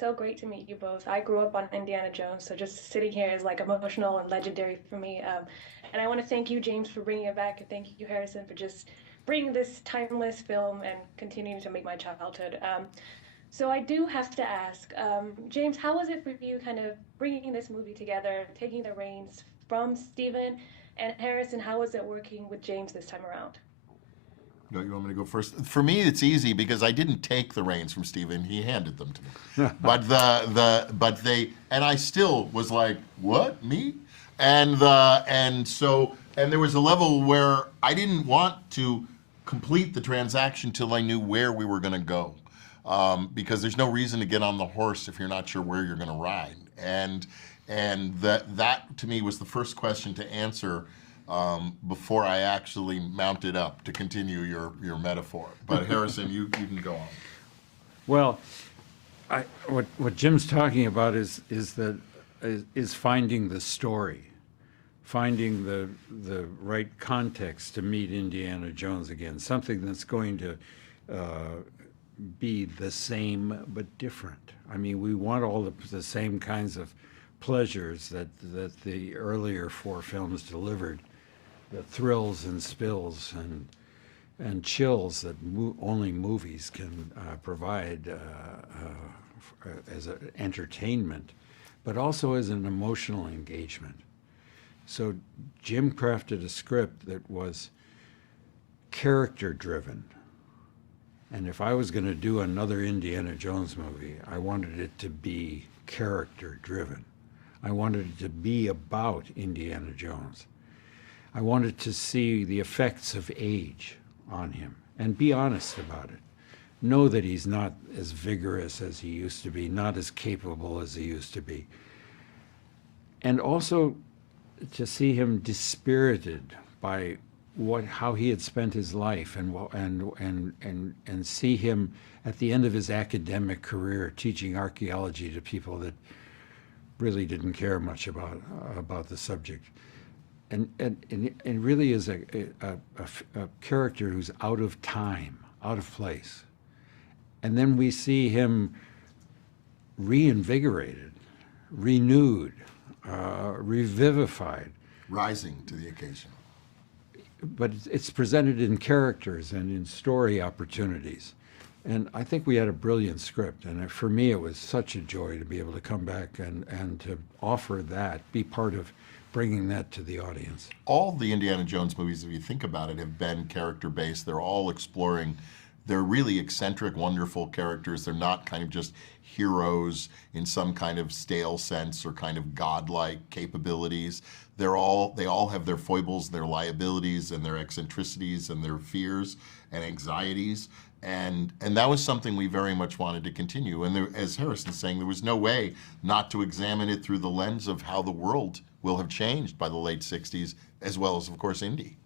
so great to meet you both. I grew up on Indiana Jones, so just sitting here is like emotional and legendary for me. And I want to thank you, James, for bringing it back, and thank you, Harrison, for just bringing this timeless film and continuing to make my childhood. So I do have to ask, James, how was it for you kind of bringing this movie together, taking the reins from Stephen, and Harrison, how was it working with James this time around? No, you want me to go first? For me, it's easy because I didn't take the reins from Steven. He handed them to me. But they and I still was like, what, me? And there was a level where I didn't want to complete the transaction till I knew where we were going to go, because there's no reason to get on the horse if you're not sure where you're going to ride. And that to me was the first question to answer, before I actually mounted up, to continue your metaphor. But Harrison, you can go on. Well, what Jim's talking about is finding the story, finding the right context to meet Indiana Jones again, something that's going to be the same but different. I mean, we want all the same kinds of pleasures that the earlier four films delivered, the thrills and spills and chills that only movies can provide as an entertainment, but also as an emotional engagement. So Jim crafted a script that was character-driven. And if I was going to do another Indiana Jones movie, I wanted it to be character-driven. I wanted it to be about Indiana Jones. I wanted to see the effects of age on him and be honest about it. Know that he's not as vigorous as he used to be, not as capable as he used to be. And also to see him dispirited by how he had spent his life, and see him at the end of his academic career teaching archaeology to people that really didn't care much about the subject. And really is a character who's out of time, out of place. And then we see him reinvigorated, renewed, revivified. Rising to the occasion. But it's presented in characters and in story opportunities. And I think we had a brilliant script. And for me, it was such a joy to be able to come back and to offer that, be part of bringing that to the audience. All the Indiana Jones movies, if you think about it, have been character-based. They're all exploring. They're really eccentric, wonderful characters. They're not kind of just heroes in some kind of stale sense or kind of godlike capabilities. They all have their foibles, their liabilities, and their eccentricities, and their fears and anxieties. And that was something we very much wanted to continue. And there, as Harrison's saying, there was no way not to examine it through the lens of how the world will have changed by the late 60s, as well as, of course, Indy.